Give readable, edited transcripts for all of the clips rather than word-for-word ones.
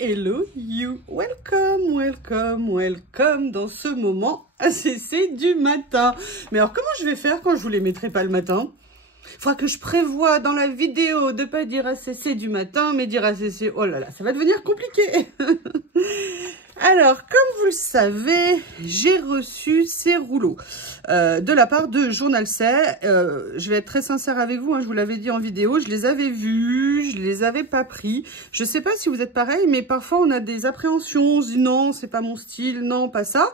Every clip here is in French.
Hello you, welcome, welcome, welcome dans ce moment ACC du matin. Mais alors comment je vais faire quand je vous les mettrai pas le matin? Il faudra que je prévoie dans la vidéo de pas dire ACC du matin, mais dire ACC, oh là là, ça va devenir compliqué. Alors, comme vous le savez, j'ai reçu ces rouleaux de la part de Journal C. Je vais être très sincère avec vous, hein, je vous l'avais dit en vidéo, je les avais vus, je les avais pas pris. Je sais pas si vous êtes pareil, mais parfois on a des appréhensions, on se dit non, c'est pas mon style, non, pas ça.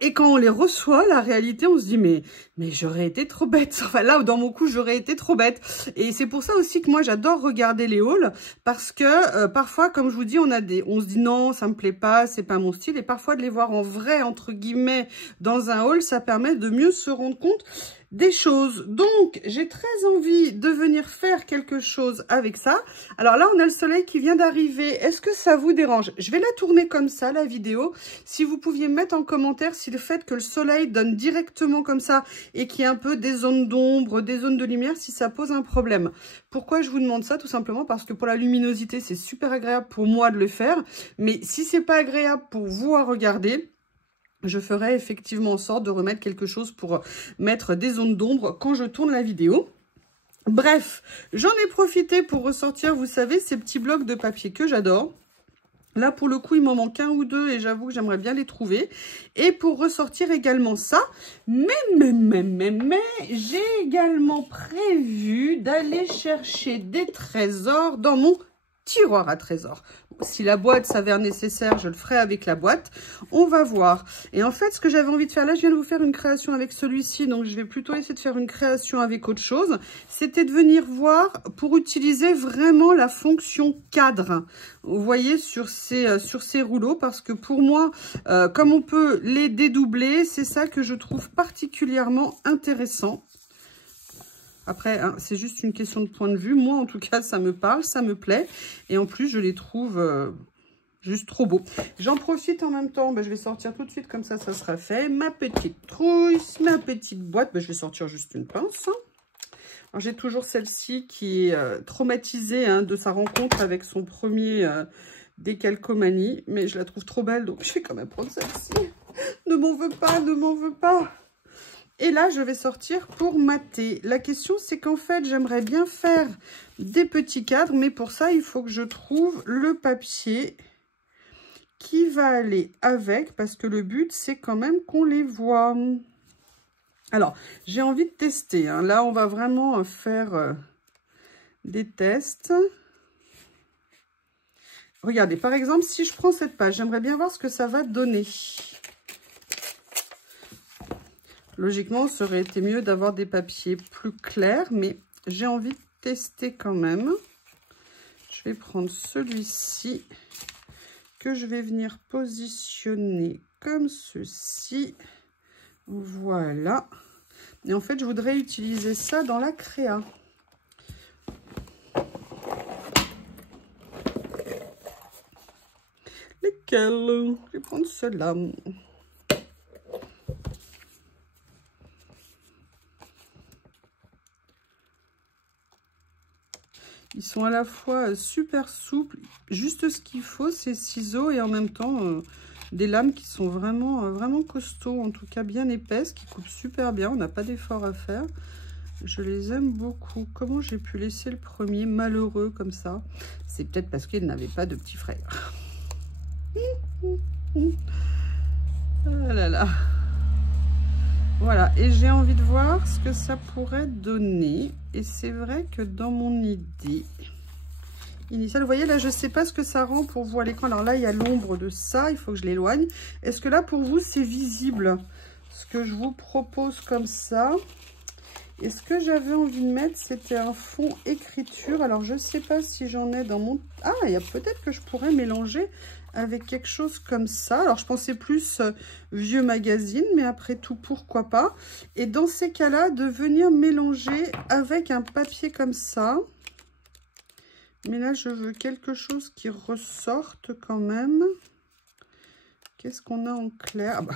Et quand on les reçoit, la réalité, on se dit mais j'aurais été trop bête. Enfin là, dans mon coup, j'aurais été trop bête. Et c'est pour ça aussi que moi, j'adore regarder les hauls parce que parfois, comme je vous dis, on se dit non, ça me plaît pas, c'est pas mon style. Et parfois, de les voir en vrai, entre guillemets, dans un haul, ça permet de mieux se rendre compte des choses. Donc, j'ai très envie de venir faire quelque chose avec ça. Alors là, on a le soleil qui vient d'arriver. Est-ce que ça vous dérange? Je vais la tourner comme ça, la vidéo. Si vous pouviez me mettre en commentaire si le fait que le soleil donne directement comme ça et qu'il y ait un peu des zones d'ombre, des zones de lumière, si ça pose un problème. Pourquoi je vous demande ça? Tout simplement parce que pour la luminosité, c'est super agréable pour moi de le faire. Mais si c'est pas agréable pour vous à regarder, je ferai effectivement en sorte de remettre quelque chose pour mettre des zones d'ombre quand je tourne la vidéo. Bref, j'en ai profité pour ressortir, vous savez, ces petits blocs de papier que j'adore. Là, pour le coup, il m'en manque un ou deux et j'avoue que j'aimerais bien les trouver. Et pour ressortir également ça, mais j'ai également prévu d'aller chercher des trésors dans mon tiroir à trésors. Si la boîte s'avère nécessaire, je le ferai avec la boîte. On va voir. Et en fait, ce que j'avais envie de faire, là, je viens de vous faire une création avec celui-ci. Donc, je vais plutôt essayer de faire une création avec autre chose. C'était de venir voir pour utiliser vraiment la fonction cadre. Vous voyez, sur ces rouleaux. Parce que pour moi, comme on peut les dédoubler, c'est ça que je trouve particulièrement intéressant. Après, hein, c'est juste une question de point de vue. Moi, en tout cas, ça me parle, ça me plaît. Et en plus, je les trouve juste trop beaux. J'en profite en même temps. Je vais sortir tout de suite, comme ça sera fait. Ma petite trousse, ma petite boîte. Je vais sortir juste une pince. Alors, j'ai toujours celle-ci qui est traumatisée de sa rencontre avec son premier décalcomanie. Mais je la trouve trop belle, donc je vais quand même prendre celle-ci. Ne m'en veux pas, ne m'en veux pas. Et là, je vais sortir pour mater. La question, c'est qu'en fait, j'aimerais bien faire des petits cadres. Mais pour ça, il faut que je trouve le papier qui va aller avec. Parce que le but, c'est quand même qu'on les voit. Alors, j'ai envie de tester. Là, on va vraiment faire des tests. Regardez, par exemple, si je prends cette page, j'aimerais bien voir ce que ça va donner. Logiquement, ça aurait été mieux d'avoir des papiers plus clairs, mais j'ai envie de tester quand même. Je vais prendre celui-ci que je vais venir positionner comme ceci. Voilà. Et en fait, je voudrais utiliser ça dans la créa. Lesquels? Je vais prendre ceux-là. Ils sont à la fois super souples, juste ce qu'il faut, ces ciseaux, et en même temps des lames qui sont vraiment costauds, en tout cas bien épaisses, qui coupent super bien, on n'a pas d'effort à faire. Je les aime beaucoup. Comment j'ai pu laisser le premier malheureux comme ça? C'est peut-être parce qu'il n'avait pas de petit frère. Ah là là. Voilà, et j'ai envie de voir ce que ça pourrait donner. Et c'est vrai que dans mon idée initiale, vous voyez là, je ne sais pas ce que ça rend pour vous à l'écran. Alors là, il y a l'ombre de ça, il faut que je l'éloigne. Est-ce que là, pour vous, c'est visible ce que je vous propose comme ça? Et ce que j'avais envie de mettre, c'était un fond écriture. Alors, je ne sais pas si j'en ai dans mon... Ah, il y a peut-être que je pourrais mélanger avec quelque chose comme ça. Alors, je pensais plus vieux magazine, mais après tout, pourquoi pas. Et dans ces cas-là, de venir mélanger avec un papier comme ça. Mais là, je veux quelque chose qui ressorte quand même. Qu'est-ce qu'on a en clair? Ah bah,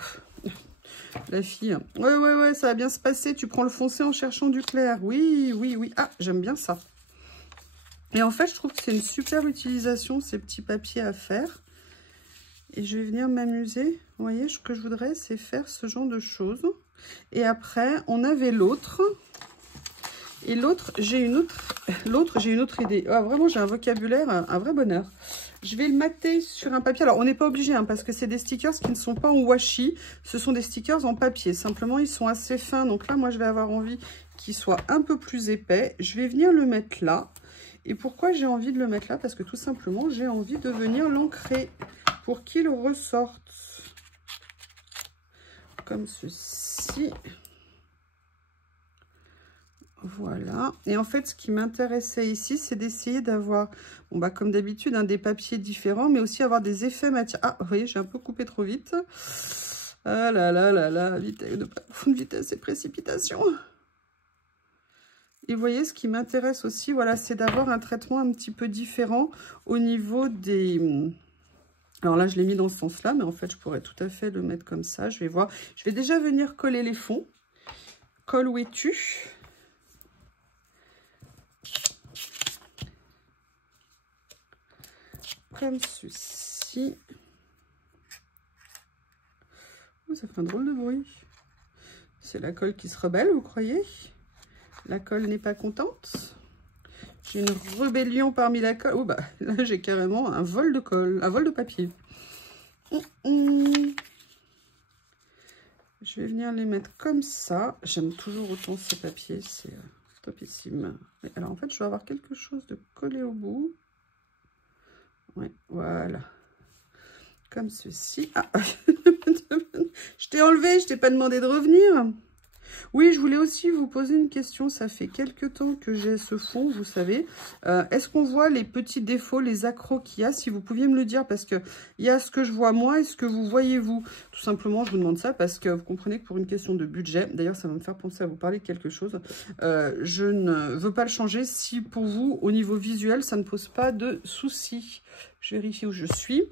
la fille. Ouais, ça va bien se passer. Tu prends le foncé en cherchant du clair. Oui. Ah, j'aime bien ça. Et en fait, je trouve que c'est une super utilisation, ces petits papiers à faire. Et je vais venir m'amuser. Vous voyez, ce que je voudrais, c'est faire ce genre de choses. Et après, on avait l'autre. Et l'autre, j'ai une autre idée. Ah, vraiment, j'ai un vocabulaire, un vrai bonheur. Je vais le mater sur un papier. Alors, on n'est pas obligé, hein, parce que c'est des stickers qui ne sont pas en washi. Ce sont des stickers en papier. Simplement, ils sont assez fins. Donc là, moi, je vais avoir envie qu'ils soient un peu plus épais. Je vais venir le mettre là. Et pourquoi j'ai envie de le mettre là? Parce que tout simplement, j'ai envie de venir l'ancrer pour qu'il ressorte. Comme ceci. Voilà. Et en fait, ce qui m'intéressait ici, c'est d'essayer d'avoir, bon bah comme d'habitude, hein, des papiers différents, mais aussi avoir des effets matière. Ah, vous voyez, j'ai un peu coupé trop vite. Ah là là là là, vitesse, ne pas confondre vitesse et précipitation. Et vous voyez, ce qui m'intéresse aussi, voilà, c'est d'avoir un traitement un petit peu différent au niveau des... Alors là, je l'ai mis dans ce sens-là, mais en fait, je pourrais tout à fait le mettre comme ça. Je vais voir. Je vais déjà venir coller les fonds. Colle où es-tu? Comme ceci. Oh, ça fait un drôle de bruit. C'est la colle qui se rebelle, vous croyez? La colle n'est pas contente. J'ai une rébellion parmi la colle. Oh bah là, j'ai carrément un vol de colle, un vol de papier. Je vais venir les mettre comme ça. J'aime toujours autant ces papiers, c'est topissime. Mais alors en fait, je vais avoir quelque chose de collé au bout. Ouais, voilà. Comme ceci. Ah, je t'ai enlevé, je t'ai pas demandé de revenir. Oui, je voulais aussi vous poser une question. Ça fait quelques temps que j'ai ce fond, vous savez. Est-ce qu'on voit les petits défauts, les accros qu'il y a? Si vous pouviez me le dire, parce qu'il y a ce que je vois moi et ce que vous voyez vous. Tout simplement, je vous demande ça parce que vous comprenez que pour une question de budget, d'ailleurs, ça va me faire penser à vous parler de quelque chose. Je ne veux pas le changer si pour vous, au niveau visuel, ça ne pose pas de soucis. Je vérifie où je suis.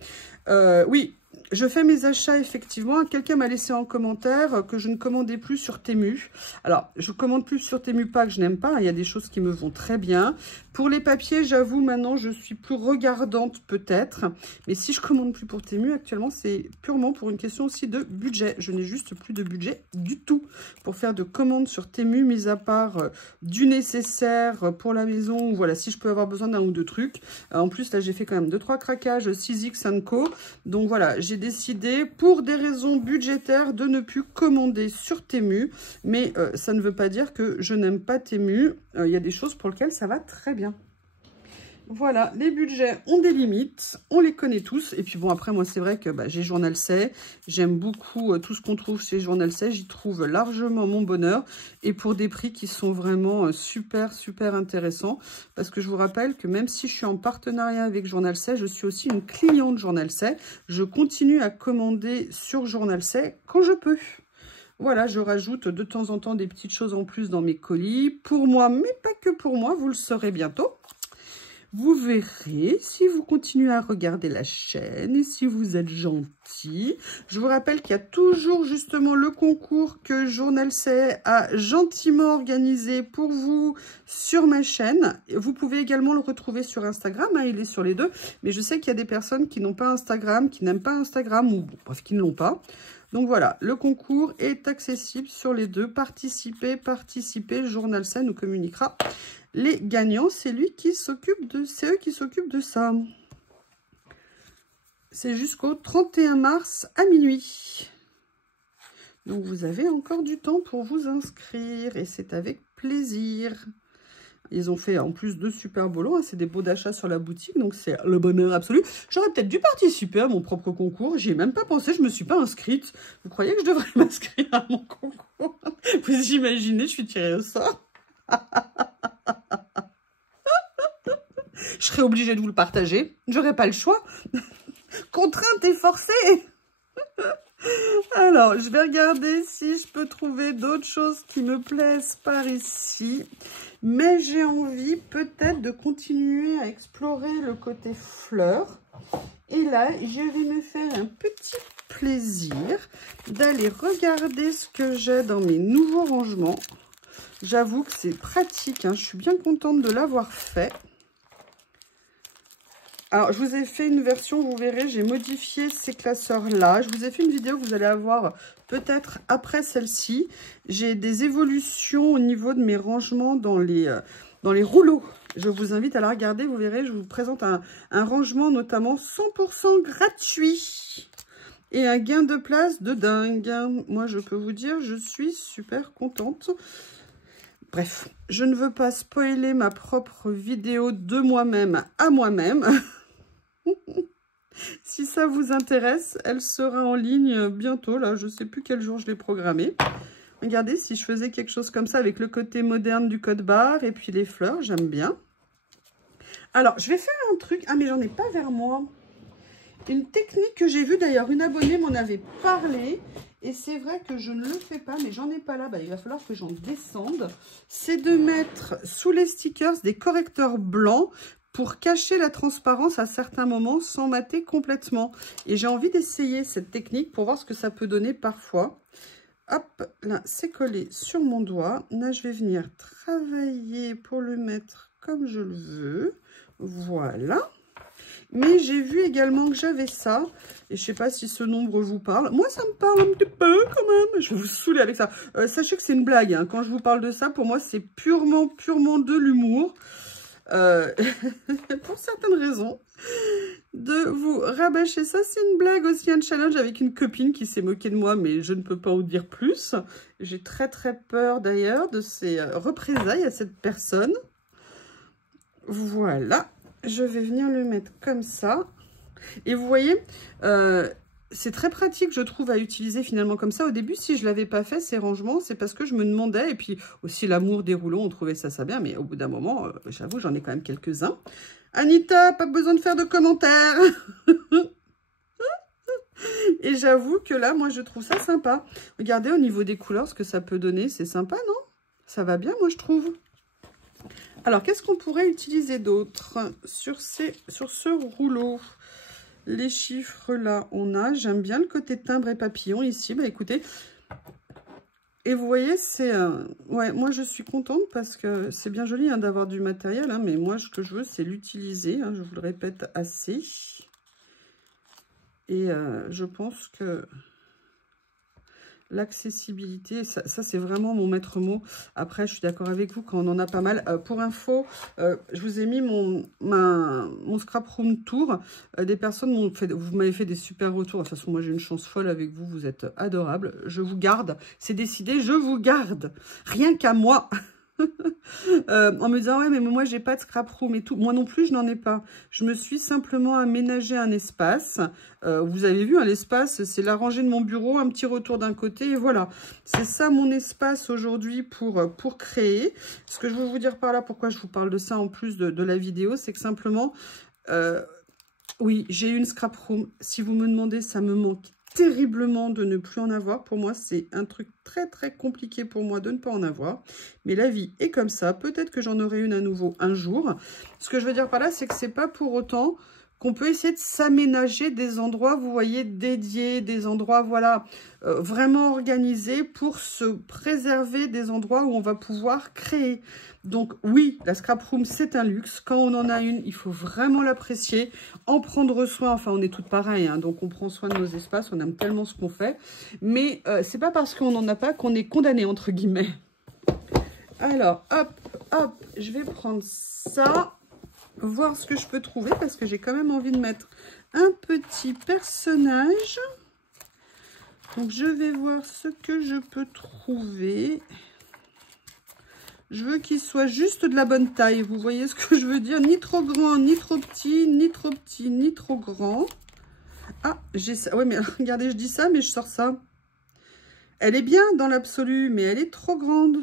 Oui. Je fais mes achats, effectivement. Quelqu'un m'a laissé en commentaire que je ne commandais plus sur Temu. Alors, je commande plus sur Temu, pas que je n'aime pas. Il y a des choses qui me vont très bien. Pour les papiers, j'avoue, maintenant, je suis plus regardante peut-être. Mais si je commande plus pour Temu, actuellement, c'est purement pour une question aussi de budget. Je n'ai juste plus de budget du tout pour faire de commandes sur Temu, mis à part du nécessaire pour la maison. Voilà, si je peux avoir besoin d'un ou deux trucs. En plus, là, j'ai fait quand même 2-3 craquages 6X & Co. Donc voilà, j'ai décidé pour des raisons budgétaires de ne plus commander sur Temu. Mais ça ne veut pas dire que je n'aime pas Temu. Il y a des choses pour lesquelles ça va très bien. Voilà, les budgets ont des limites, on les connaît tous. Et puis bon, après, moi, c'est vrai que j'ai Journal C. J'aime beaucoup tout ce qu'on trouve chez Journal C. J'y trouve largement mon bonheur. Et pour des prix qui sont vraiment super, super intéressants. Parce que je vous rappelle que même si je suis en partenariat avec Journal C, je suis aussi une cliente Journal C. Je continue à commander sur Journal C quand je peux. Voilà, je rajoute de temps en temps des petites choses en plus dans mes colis. Pour moi, mais pas que pour moi, vous le saurez bientôt. Vous verrez si vous continuez à regarder la chaîne et si vous êtes gentil. Je vous rappelle qu'il y a toujours justement le concours que Journal C a gentiment organisé pour vous sur ma chaîne. Vous pouvez également le retrouver sur Instagram, hein, il est sur les deux. Mais je sais qu'il y a des personnes qui n'ont pas Instagram, qui n'aiment pas Instagram ou bref, qui ne l'ont pas. Donc voilà, le concours est accessible sur les deux. Participez, Journal C nous communiquera les gagnants. C'est lui qui s'occupe de, c'est eux qui s'occupent de ça. C'est jusqu'au 31 mars à minuit. Donc vous avez encore du temps pour vous inscrire et c'est avec plaisir. Ils ont fait en plus de super beaux lots, hein, c'est des beaux d'achat sur la boutique, donc c'est le bonheur absolu. J'aurais peut-être dû participer à mon propre concours, j'y ai même pas pensé, je me suis pas inscrite. Vous croyez que je devrais m'inscrire à mon concours? Vous imaginez, je suis tirée au sort. Je serais obligée de vous le partager, j'aurais pas le choix. Contrainte et forcée. Alors, je vais regarder si je peux trouver d'autres choses qui me plaisent par ici. Mais j'ai envie peut-être de continuer à explorer le côté fleurs. Et là, je vais me faire un petit plaisir d'aller regarder ce que j'ai dans mes nouveaux rangements. J'avoue que c'est pratique, hein, je suis bien contente de l'avoir fait. Alors, je vous ai fait une version, vous verrez, j'ai modifié ces classeurs-là. Je vous ai fait une vidéo que vous allez avoir peut-être après celle-ci. J'ai des évolutions au niveau de mes rangements dans les rouleaux. Je vous invite à la regarder, vous verrez, je vous présente un rangement notamment 100% gratuit. Et un gain de place de dingue. Moi, je peux vous dire, je suis super contente. Bref, je ne veux pas spoiler ma propre vidéo de moi-même à moi-même. Si ça vous intéresse, elle sera en ligne bientôt. Là, je ne sais plus quel jour je l'ai programmée. Regardez, si je faisais quelque chose comme ça avec le côté moderne du code barre et puis les fleurs, j'aime bien. Alors, je vais faire un truc. Ah, mais j'en ai pas vers moi. Une technique que j'ai vue, d'ailleurs, une abonnée m'en avait parlé. Et c'est vrai que je ne le fais pas, mais j'en ai pas là. Bah, il va falloir que j'en descende. C'est de mettre sous les stickers des correcteurs blancs pour cacher la transparence à certains moments sans mater complètement. Et j'ai envie d'essayer cette technique pour voir ce que ça peut donner parfois. Hop, là, c'est collé sur mon doigt. Là, je vais venir travailler pour le mettre comme je le veux. Voilà. Mais j'ai vu également que j'avais ça. Et je ne sais pas si ce nombre vous parle. Moi, ça me parle un petit peu quand même. Je vais vous saouler avec ça. Sachez que c'est une blague. Hein. Quand je vous parle de ça, pour moi, c'est purement de l'humour. Pour certaines raisons. De vous rabâcher ça, c'est une blague aussi, un challenge avec une copine qui s'est moquée de moi, mais je ne peux pas vous dire plus. J'ai très peur d'ailleurs de ces représailles à cette personne. Voilà. Je vais venir le mettre comme ça. Et vous voyez, c'est très pratique, je trouve, à utiliser finalement comme ça. Au début, si je ne l'avais pas fait, ces rangements, c'est parce que je me demandais. Et puis aussi l'amour des rouleaux, on trouvait ça bien. Mais au bout d'un moment, j'avoue, j'en ai quand même quelques-uns. Anita, pas besoin de faire de commentaires. Et j'avoue que là, moi, je trouve ça sympa. Regardez au niveau des couleurs, ce que ça peut donner. C'est sympa, non? Ça va bien, moi, je trouve. Alors, qu'est-ce qu'on pourrait utiliser d'autre sur ce rouleau? Les chiffres, là, on a. J'aime bien le côté timbre et papillon ici. Bah, écoutez. Et vous voyez, c'est... ouais, moi, je suis contente parce que c'est bien joli hein, d'avoir du matériel. Hein, mais moi, ce que je veux, c'est l'utiliser. Hein, je vous le répète assez. Et je pense que l'accessibilité, ça c'est vraiment mon maître mot. Après, je suis d'accord avec vous quand on en a pas mal. Pour info, je vous ai mis mon Scrap Room Tour. Des personnes vous m'avez fait des super retours. De toute façon, moi j'ai une chance folle avec vous. Vous êtes adorables. Je vous garde. C'est décidé, je vous garde. Rien qu'à moi. En me disant ouais mais moi j'ai pas de scrap room et tout, moi non plus je n'en ai pas, je me suis simplement aménagé un espace, vous avez vu hein, l'espace c'est la rangée de mon bureau, un petit retour d'un côté et voilà, c'est ça mon espace aujourd'hui pour créer. Ce que je veux vous dire par là, pourquoi je vous parle de ça en plus de la vidéo, c'est que simplement oui j'ai une scrap room, si vous me demandez ça me manque terriblement de ne plus en avoir. Pour moi, c'est un truc très compliqué pour moi de ne pas en avoir. Mais la vie est comme ça. Peut-être que j'en aurai une à nouveau un jour. Ce que je veux dire par là, c'est que c'est pas pour autant qu'on peut essayer de s'aménager des endroits, vous voyez, dédiés, des endroits, voilà, vraiment organisés pour se préserver des endroits où on va pouvoir créer. Donc oui, la scrap room, c'est un luxe. Quand on en a une, il faut vraiment l'apprécier, en prendre soin. Enfin, on est toutes pareilles, hein, donc on prend soin de nos espaces, on aime tellement ce qu'on fait. Mais c'est pas parce qu'on n'en a pas qu'on est condamné, entre guillemets. Alors, hop, je vais prendre ça. Voir ce que je peux trouver parce que j'ai quand même envie de mettre un petit personnage. Donc je vais voir ce que je peux trouver. Je veux qu'il soit juste de la bonne taille. Vous voyez ce que je veux dire? Ni trop grand, ni trop petit, ni trop petit, ni trop grand. Ah, j'ai ça. Ouais, mais regardez, je dis ça, mais je sors ça. Elle est bien dans l'absolu, mais elle est trop grande.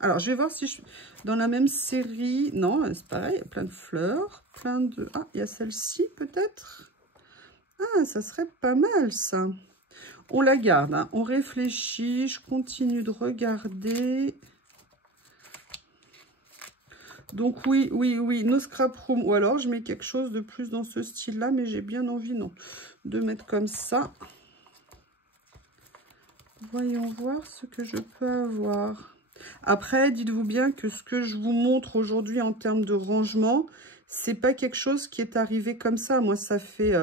Alors, je vais voir si je suis dans la même série. Non, c'est pareil, il y a plein de fleurs, plein de... Ah, il y a celle-ci peut-être. Ah, ça serait pas mal, ça. On la garde, hein. On réfléchit, je continue de regarder. Donc, oui, no scrap room. Ou alors, je mets quelque chose de plus dans ce style-là, mais j'ai bien envie, non, de mettre comme ça. Voyons voir ce que je peux avoir. Après, dites-vous bien que ce que je vous montre aujourd'hui en termes de rangement, c'est pas quelque chose qui est arrivé comme ça. Moi, ça fait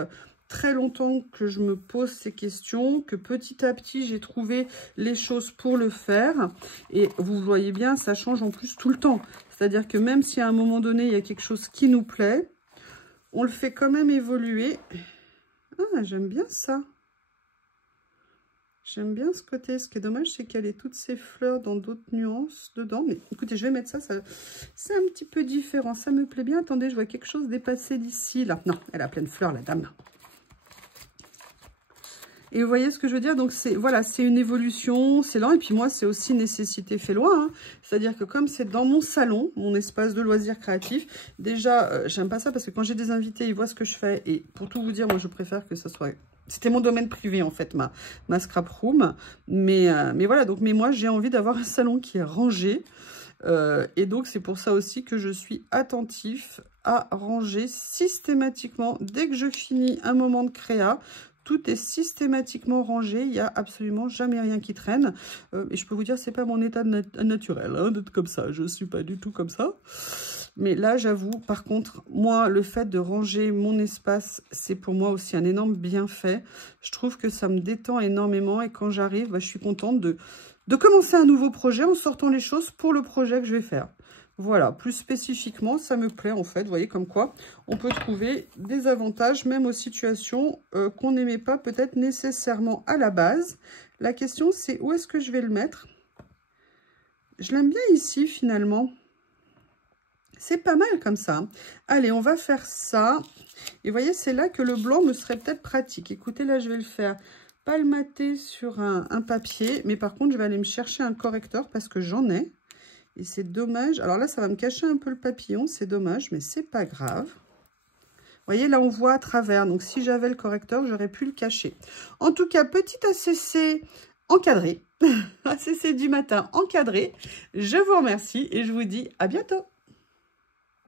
très longtemps que je me pose ces questions, que petit à petit, j'ai trouvé les choses pour le faire. Et vous voyez bien, ça change en plus tout le temps. C'est-à-dire que même si à un moment donné, il y a quelque chose qui nous plaît, on le fait quand même évoluer. Ah, j'aime bien ça. J'aime bien ce côté. Ce qui est dommage, c'est qu'elle ait toutes ces fleurs dans d'autres nuances dedans. Mais écoutez, je vais mettre ça. C'est un petit peu différent. Ça me plaît bien. Attendez, je vois quelque chose dépasser d'ici, là. Non, elle a plein de fleurs, la dame. Et vous voyez ce que je veux dire? Donc, voilà, c'est une évolution, c'est lent. Et puis moi, c'est aussi nécessité fait loi. Hein. C'est-à-dire que comme c'est dans mon salon, mon espace de loisirs créatifs, déjà, j'aime pas ça parce que quand j'ai des invités, ils voient ce que je fais. Et pour tout vous dire, moi, je préfère que ça soit... C'était mon domaine privé, en fait, ma scrap room. Mais voilà, donc, mais moi, j'ai envie d'avoir un salon qui est rangé. Et donc, c'est pour ça aussi que je suis attentif à ranger systématiquement. Dès que je finis un moment de créa, tout est systématiquement rangé. Il n'y a absolument jamais rien qui traîne. Et je peux vous dire, c'est pas mon état naturel hein, d'être comme ça. Je ne suis pas du tout comme ça. Mais là, j'avoue, par contre, moi, le fait de ranger mon espace, c'est pour moi aussi un énorme bienfait. Je trouve que ça me détend énormément. Et quand j'arrive, bah, je suis contente de commencer un nouveau projet en sortant les choses pour le projet que je vais faire. Voilà, plus spécifiquement, ça me plaît en fait. Vous voyez comme quoi on peut trouver des avantages même aux situations qu'on n'aimait pas peut-être nécessairement à la base. La question, c'est où est-ce que je vais le mettre? Je l'aime bien ici finalement. C'est pas mal comme ça. Allez, on va faire ça. Et vous voyez, c'est là que le blanc me serait peut-être pratique. Écoutez, là, je vais le faire palmater sur un papier. Mais par contre, je vais aller me chercher un correcteur parce que j'en ai. Et c'est dommage. Alors là, ça va me cacher un peu le papillon. C'est dommage, mais c'est pas grave. Vous voyez, là, on voit à travers. Donc, si j'avais le correcteur, j'aurais pu le cacher. En tout cas, petit ACC encadré. ACC du matin encadré. Je vous remercie et je vous dis à bientôt.